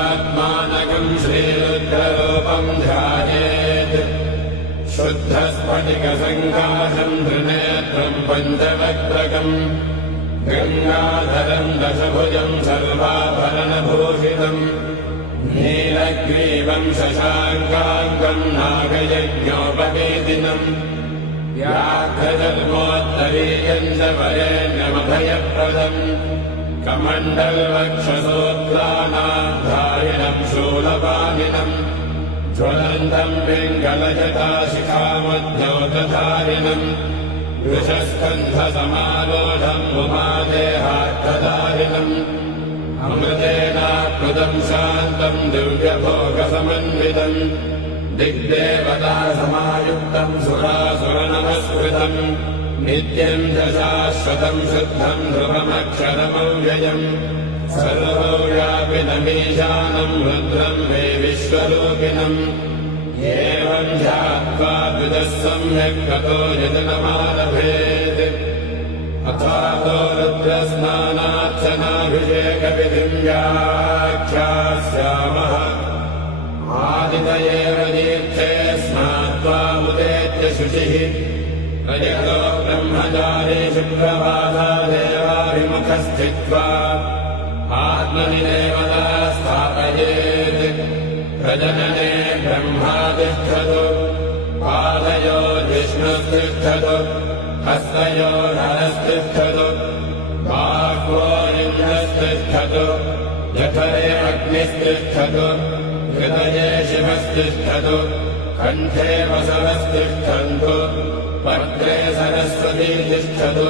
शुद्धात्मानकम् श्रीरुद्ररूपम् ध्यायेत् शुद्धस्फटिकसङ्काशम् त्रिनेत्रम् पञ्चवक्त्रकम् गङ्गाधरम् दशभुजम् सर्वाभरणभूषितम् नीलग्रीवम् शशाङ्काङ्कम् नागयज्ञोपवेदिनम् व्याघ्रजन्मोत्तरीयम् च वरेण्यमभयप्रदम् कमण्डलवक्षसोत्तानाधारिणम् शूलपाणिनम् ज्वलन्तम् पिङ्गलजटाशिखामध्योतधारिणम् वृषस्कन्धसमारोढम् उमादेहार्थधारिणम् अमृतेनाकृतम् शान्तम् दिव्यभोगसमन्वितम् दिग्देवतासमायुक्तम् सुरासुरनमस्कृतम् नित्यम् च शाश्वतम् शुद्धम् ध्रुवमक्षरमव्ययम् सर्वव्यापिनमीशानम् रुद्रम् वै विश्वरूपिणम् एवम् ध्यात्वा द्विजः सम्यक् ततो यजनमारभेत् अथातो रुद्रस्नानार्चनाभिषेकविधिम् व्याख्यास्यामः आदितयेव दीर्थे स्नात्वा मुदेत्य शुचिः प्रयतो ब्रह्मचारी शुक्रवासादेवाभिमुखः स्थित्वा आत्मनि देवता स्थापयेत् प्रजनने ब्रह्मा तिष्ठतु पादयोर्विष्णुस्तिष्ठतु हस्तयोर्हरस्तिष्ठतु बाह्वोरिन्द्रस्तिष्ठतु जठरे अग्निस्तिष्ठतु हृदये शिवस्तिष्ठतु कण्ठे वसवस्तिष्ठन्तु पत्रे सरस्वती तिष्ठतु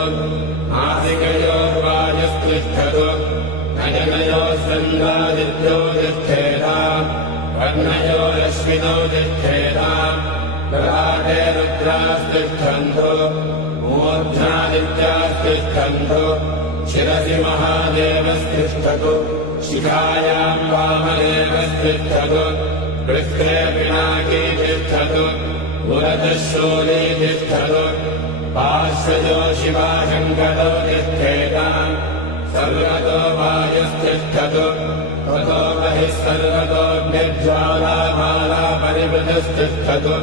नासिकयोर्वायुस्तिष्ठतु नयनयोर्चन्द्रादित्यो तिष्ठेताम् कर्णयोरश्विनौ तिष्ठेताम् ललाटे रुद्रास्तिष्ठन्तु मूर्ध्नादित्यास्तिष्ठन्तु शिरसि महादेवस्तिष्ठतु शिखायाम् वामदेवस्तिष्ठतु पृष्ठे पिनाकी तिष्ठतु पुरतः शूली तिष्ठतु पार्श्वजो शिवाशङ्करो तिष्ठेताम् सर्वतो वायुस्तिष्ठतु ततो बहिः सर्वतोऽग्निज्वालामाला परिवृतस्तिष्ठतु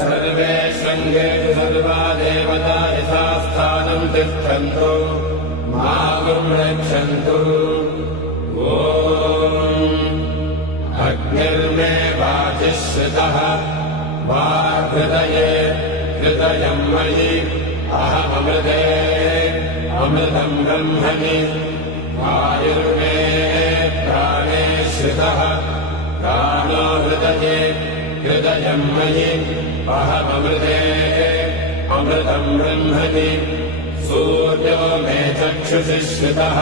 सर्वे शृङ्गेषु सर्वा देवता यथास्थानम् तिष्ठन्तु मागुम् रक्षन्तु ॐ अग्निर्मे वाचिः श्रितः वाहृदये हृदयम् मयि अहममृते अमृतम् ब्रह्मणि वायुर्मे प्राणे श्रितः प्राणो हृदये हृदयम् मयि अहममृते अमृतम् ब्रह्मणि सूर्यो मे चक्षुषि श्रितः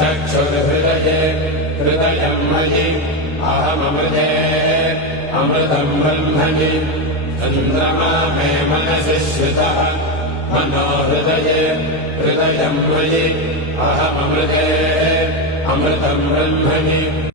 चक्षुर्हृदये हृदयम् मयि अहममृते अमृतम् ब्रह्मणि चन्द्रमा मे मनसि श्रितः मनो हृदये हृदयम् मयि अहममृते अमृतम् ब्रह्मणि